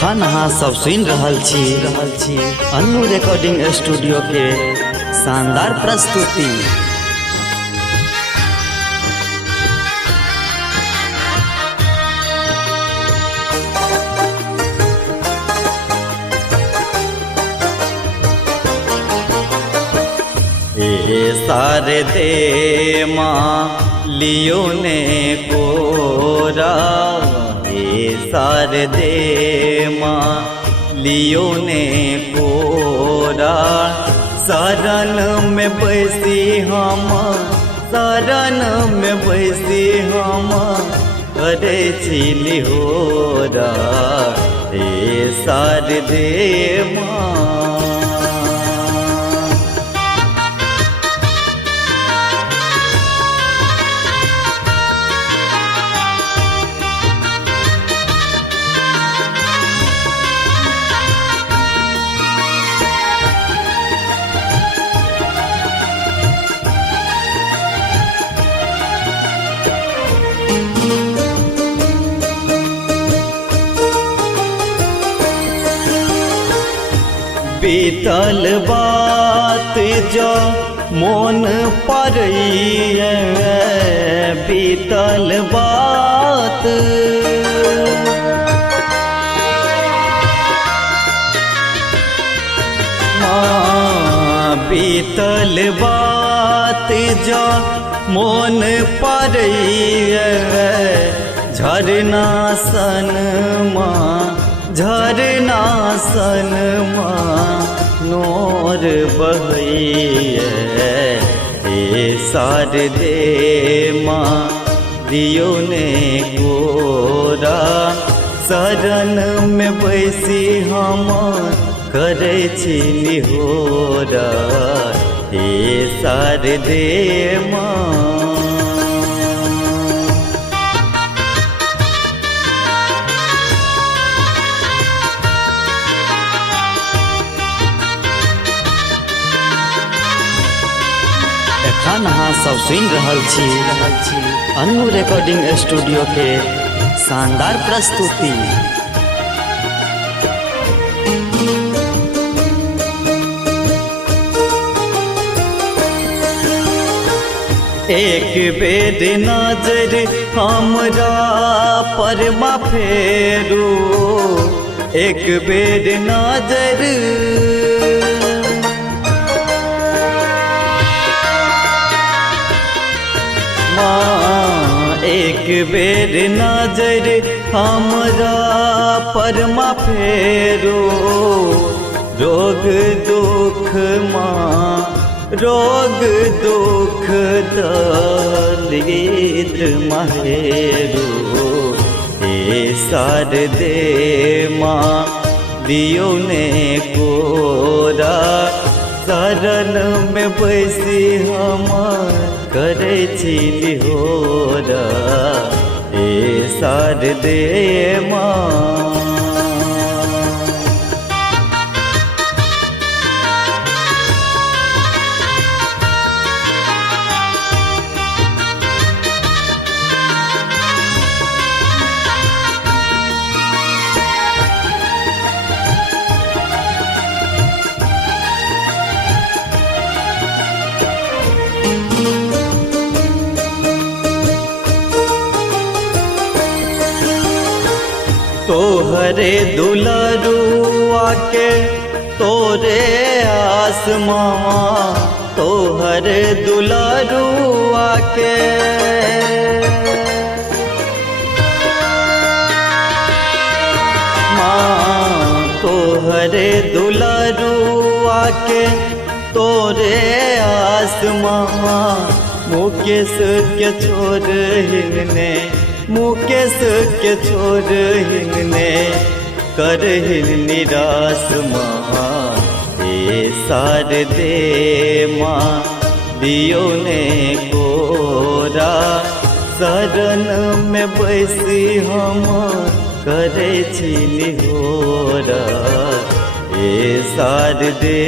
एखन अहाँ सब सुन रहल छी अन्नू रिकॉर्डिंग स्टूडियो के शानदार प्रस्तुति। सारे दे माँ लियो ने कोरा, सारे दे माँ लियो ने कोरा। शरण में बैसी हम, शरण में बैसी हम करे छी लिहोरा। सारे दे माँ बीतल बात जो मोन पड़ैया, बीतल बात बीतल बात जो मोन पड़ैया। झरना सन माँ, झरना सन माँ नोर बहैया। सारे दे माँ दियो ने कोरा। शरण में बैसी हम करे छी लिहोरा। सारे दे माँ एखन अहाँ सब सुन रहल छी अन्नू रिकॉर्डिंग स्टूडियो के शानदार प्रस्तुति। एक बेर नजर हमरा पर मा फेरू, एक बेर नजर एक बेर नजर हमरा पर मा फेरो। रोग दुख माँ, रोग दुख दरिद्र महेरो। सारे दे माँ दियो ने कोरा। शरण में बैसी हम करे छी लिहोरा। सारे दे माँ तोहरे दुलरुआ के तोरे आसमां, तोहरे दुलरुआ के माँ, तोहरे दुलरुआ के तोरे आसमां। मुकेश के छोड़ हिलने, मुकेश के छोड़ हिलने कर हिल निराश माँ। सारे दे माँ दियो ने कोरा। शरण में बैसी हम करे छी लिहोरा। सारे दे